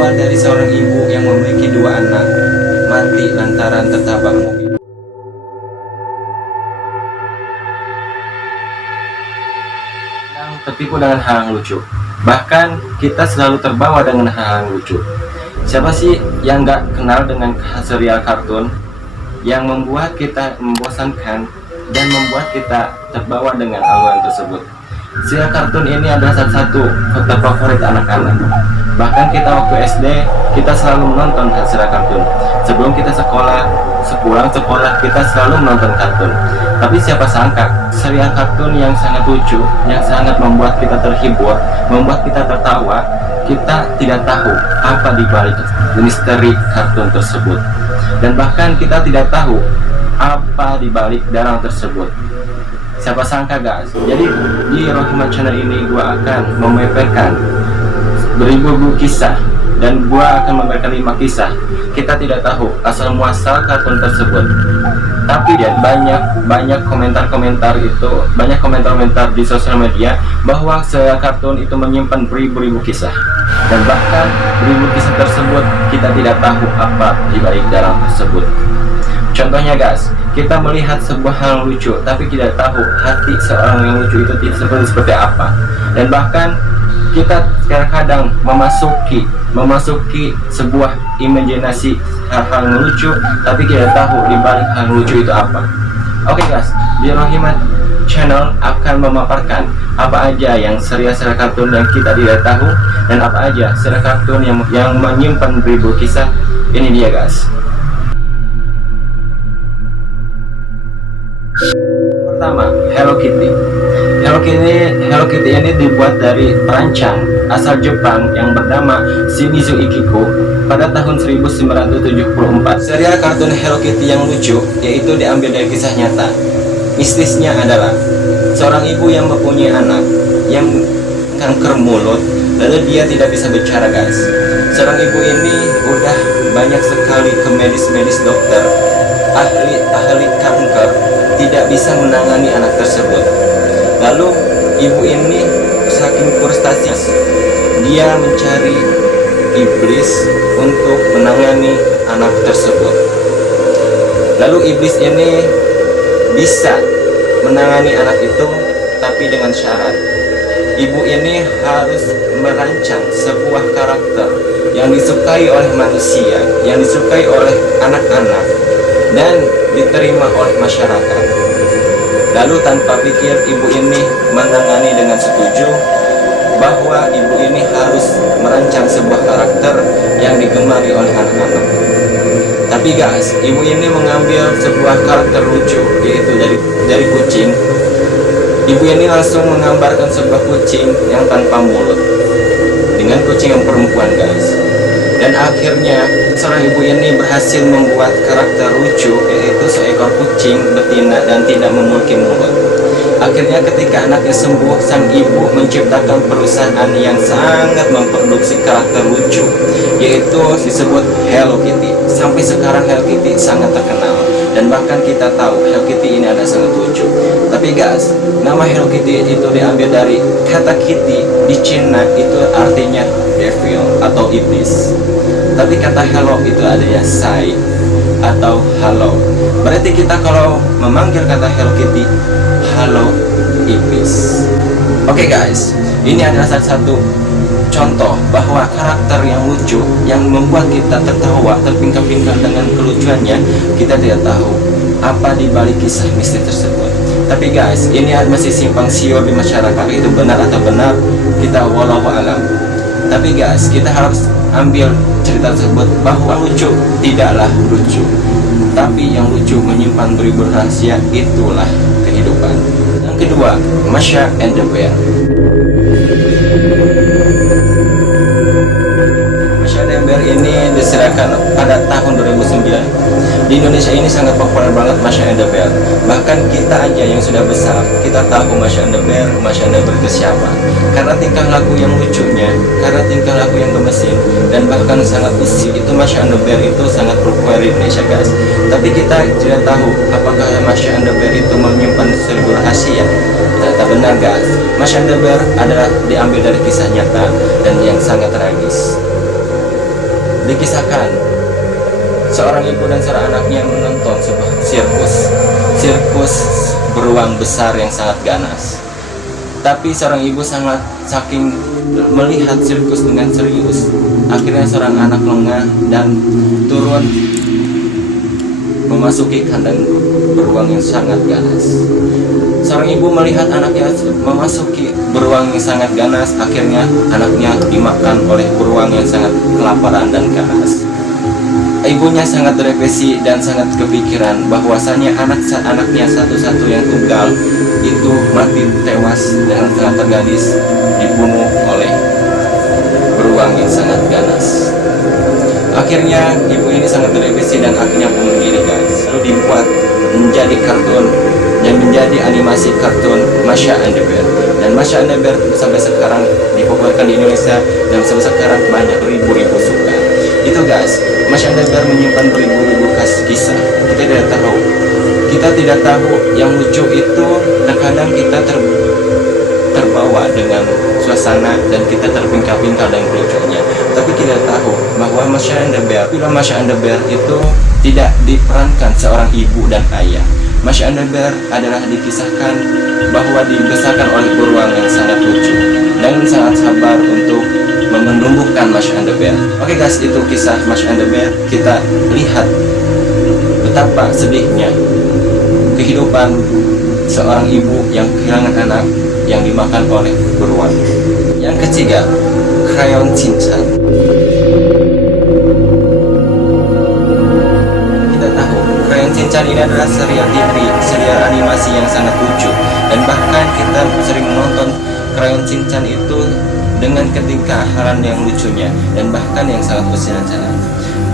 berawal dari seorang ibu yang memiliki dua anak mati lantaran tertabrak mobil. Yang tertipu dengan hal yang lucu. Bahkan kita selalu terbawa dengan hal yang lucu. Siapa sih yang gak kenal dengan serial kartun yang membuat kita membosankan dan membuat kita terbawa dengan alur tersebut? Serial kartun ini adalah salah satu favorit anak-anak. Bahkan kita waktu SD, kita selalu menonton serial kartun. Sebelum kita sekolah, sepulang sekolah, kita selalu menonton kartun. Tapi siapa sangka, serial kartun yang sangat lucu, yang sangat membuat kita terhibur, membuat kita tertawa, kita tidak tahu apa di balik misteri kartun tersebut. Dan bahkan kita tidak tahu apa di balik dalang tersebut. Siapa sangka guys. Jadi di Rohimat Channel ini gua akan mememperkan beribu-ribu kisah, dan gua akan memberikan 5 kisah. Kita tidak tahu asal muasal kartun tersebut, tapi ya banyak komentar-komentar itu, banyak komentar-komentar di sosial media bahwa serial kartun itu menyimpan beribu-ribu kisah, dan bahkan beribu kisah tersebut kita tidak tahu apa di balik dalang tersebut. Contohnya guys, kita melihat sebuah hal lucu tapi tidak tahu hati seorang yang lucu itu seperti apa. Dan bahkan kita kadang-kadang memasuki sebuah imajinasi hal-hal yang lucu tapi tidak tahu di balik hal lucu itu apa. Oke guys, di Rohimat Channel akan memaparkan apa aja yang serial-serial kartun yang kita tidak tahu, dan apa aja serial kartun yang menyimpan beribu kisah. Ini dia guys. Pertama, Hello Kitty. Hello Kitty ini dibuat dari perancang asal Jepang yang bernama Shimizu Ikiko pada tahun 1974. Serial kartun Hello Kitty yang lucu yaitu diambil dari kisah nyata. Mistisnya adalah seorang ibu yang mempunyai anak yang kanker mulut, lalu dia tidak bisa bicara guys. Seorang ibu ini udah banyak sekali ke medis dokter, ahli kanker, tidak bisa menangani anak tersebut. Lalu ibu ini saking frustasinya, dia mencari iblis untuk menangani anak tersebut. Lalu iblis ini bisa menangani anak itu, tapi dengan syarat ibu ini harus merancang sebuah karakter yang disukai oleh manusia, yang disukai oleh anak-anak, dan diterima oleh masyarakat. Lalu tanpa pikir, ibu ini menangani dengan setuju bahwa ibu ini harus merancang sebuah karakter yang digemari oleh anak-anak. Tapi guys, ibu ini mengambil sebuah karakter lucu, yaitu dari kucing. Ibu ini langsung menggambarkan sebuah kucing yang tanpa mulut dengan kucing yang perempuan guys. Dan akhirnya seorang ibu ini berhasil membuat karakter lucu, yaitu seekor kucing betina dan tidak memiliki mulut. Akhirnya ketika anaknya sembuh, sang ibu menciptakan perusahaan yang sangat memproduksi karakter lucu, yaitu disebut Hello Kitty. Sampai sekarang Hello Kitty sangat terkenal, dan bahkan kita tahu Hello Kitty ini ada sangat lucu. Tapi guys, nama Hello Kitty itu diambil dari kata kitty di Cina, itu artinya devil atau iblis. Tapi kata hello itu adanya sai atau halo. Berarti kita kalau memanggil kata Hello Kitty, halo iblis. Oke guys, ini adalah salah satu contoh bahwa karakter yang lucu yang membuat kita tertawa, terpingkal-pingkal dengan kelucuannya, kita tidak tahu apa di balik kisah misteri tersebut. Tapi guys, ini masih simpang siur di masyarakat, itu benar atau benar, kita wallahu alam. Tapi guys, kita harus ambil cerita tersebut bahwa lucu tidaklah lucu, tapi yang lucu menyimpan beribu rahasia, itulah kehidupan. Yang kedua, Masha and the Bear. Masha and the Bear ini diserialkan pada tahun 2009. Di Indonesia ini sangat populer banget Masha and the Bear. Bahkan kita aja yang sudah besar, kita tahu Masha and the Bear itu siapa. Karena tingkah laku yang lucunya, karena tingkah laku yang gemesin, dan bahkan sangat usil, itu Masha and the Bear itu sangat populer di Indonesia guys. Tapi kita tidak tahu apakah Masha and the Bear itu menyimpan seribu rahasia. Ternyata benar guys, Masha and the Bear adalah diambil dari kisah nyata dan yang sangat tragis. Dikisahkan seorang ibu dan seorang anaknya menonton sebuah sirkus beruang besar yang sangat ganas. Tapi seorang ibu saking melihat sirkus dengan serius, akhirnya seorang anak lengah dan turun memasuki kandang beruang yang sangat ganas. Seorang ibu melihat anaknya memasuki beruang yang sangat ganas, akhirnya anaknya dimakan oleh beruang yang sangat kelaparan dan ganas. Ibunya sangat depresi dan sangat kepikiran bahwasanya anaknya satu-satu yang tunggal itu mati tewas dengan sangat tergadis, dibunuh oleh beruang yang sangat ganas. Akhirnya ibu ini sangat depresi dan akhirnya bunuh diri, guys. Lalu dibuat menjadi kartun dan menjadi animasi kartun Masha and the Bear. Dan Masha and the Bear sampai sekarang dipopulerkan di Indonesia dan sampai sekarang banyak ribu-ribu suka. Itu guys, Masha and the Bear menyimpan beribu-ribu kisah. Kita tidak tahu yang lucu itu. Terkadang kita terbawa dengan suasana dan kita terpingkal-pingkal dengan lucunya. Tapi kita tahu bahwa Masha and the Bear, film Masha and the Bear itu tidak diperankan seorang ibu dan ayah. Masha and the Bear adalah dikisahkan bahwa dibesarkan oleh beruang yang sangat lucu dan sangat sabar untuk menumbuhkan Masha and the Bear. Oke guys, itu kisah Masha and the Bear. Kita lihat betapa sedihnya kehidupan seorang ibu yang kehilangan anak yang dimakan oleh beruang. Yang ketiga, Crayon Shin-chan. Kita tahu Crayon Shin-chan ini adalah serial TV, serial animasi yang sangat lucu, dan bahkan kita sering menonton Crayon Shin-chan itu dengan ketingkahan yang lucunya dan bahkan yang sangat bersinar-sinar.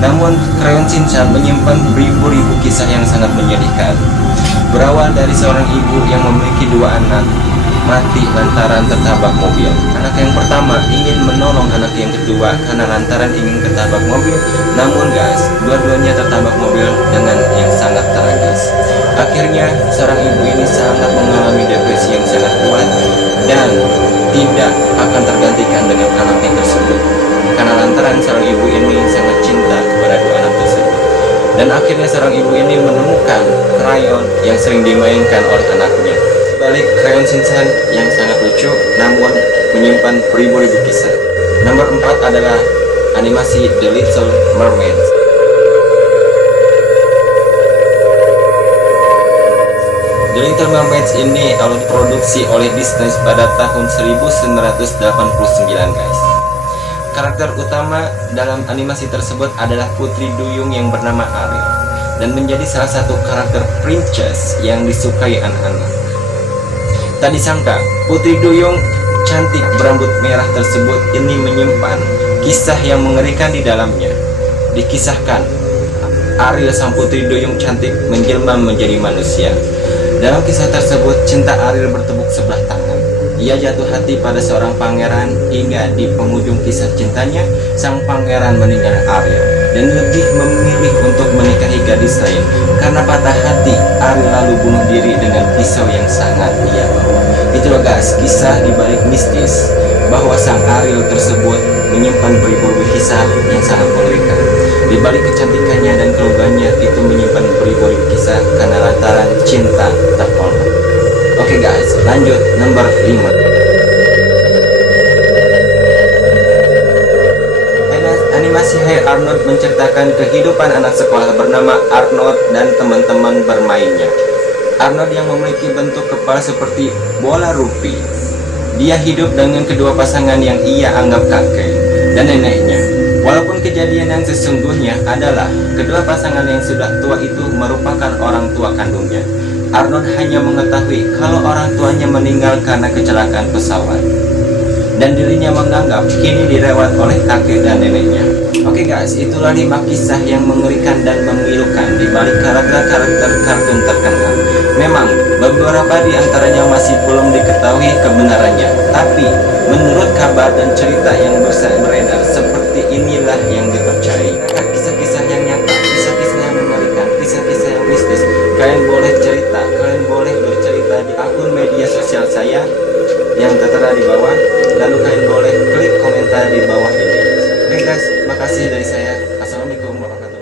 Namun Crayon Shin-chan menyimpan ribu-ribu kisah yang sangat menyedihkan. Berawal dari seorang ibu yang memiliki dua anak mati lantaran tertabrak mobil. Anak yang pertama ingin menolong anak yang kedua karena lantaran ingin ketabrak mobil. Namun guys, dua-duanya tertabrak mobil dengan yang sangat tragis. Akhirnya seorang ibu ini sangat mengalami depresi yang sangat kuat dan tidak akan tergantikan dengan anaknya tersebut. Karena lantaran seorang ibu ini sangat cinta kepada dua anak tersebut. Dan akhirnya seorang ibu ini menemukan krayon yang sering dimainkan oleh anaknya. Balik Crayon Shin-chan yang sangat lucu namun menyimpan beribu-ribu kisah. Nomor 4 adalah animasi The Little Mermaid. The Little Mermaid ini diproduksi oleh Disney pada tahun 1989 guys. Karakter utama dalam animasi tersebut adalah Putri Duyung yang bernama Ariel dan menjadi salah satu karakter princess yang disukai anak-anak. Tak disangka, Putri Duyung cantik berambut merah tersebut ini menyimpan kisah yang mengerikan di dalamnya. Dikisahkan, Ariel sang Putri Duyung cantik menjelma menjadi manusia. Dalam kisah tersebut, cinta Ariel bertepuk sebelah tangan. Ia jatuh hati pada seorang pangeran hingga di penghujung kisah cintanya, sang pangeran meninggal Ariel dan lebih memilih untuk menikahi gadis lain. Karena patah hati, Ariel lalu bunuh diri dengan pisau yang sangat ia bawa. Itulah guys, kisah dibalik mistis bahwa sang Ariel tersebut menyimpan beribu-ribu kisah yang sangat mengerikan. Di balik kecantikannya dan kelugannya itu menyimpan beribu-ribu kisah karena lantaran cinta tertolak. Oke guys, lanjut nomor 5. Animasi Hey Arnold menceritakan kehidupan anak sekolah bernama Arnold dan teman-teman bermainnya. Arnold yang memiliki bentuk kepala seperti bola rupi. Dia hidup dengan kedua pasangan yang ia anggap kakek dan neneknya. Walaupun kejadian yang sesungguhnya adalah kedua pasangan yang sudah tua itu merupakan orang tua kandungnya. Arnold hanya mengetahui kalau orang tuanya meninggal karena kecelakaan pesawat dan dirinya menganggap kini dirawat oleh kakek dan neneknya. Oke guys, itulah 5 kisah yang mengerikan dan memilukan di balik karakter-karakter kartun terkenal. Memang beberapa di antaranya masih belum diketahui kebenarannya, tapi menurut kabar dan cerita yang beredar seperti inilah yang dipercayai. Kisah-kisah yang nyata, kisah-kisah yang mengerikan, kisah-kisah yang mistis. Kalian boleh cerita, kalian boleh bercerita di akun media sosial saya yang tertera di bawah. Lalu kalian boleh klik komentar di bawah ini. Oke guys, makasih. kasih dari saya. Assalamualaikum warahmatullahi wabarakatuh.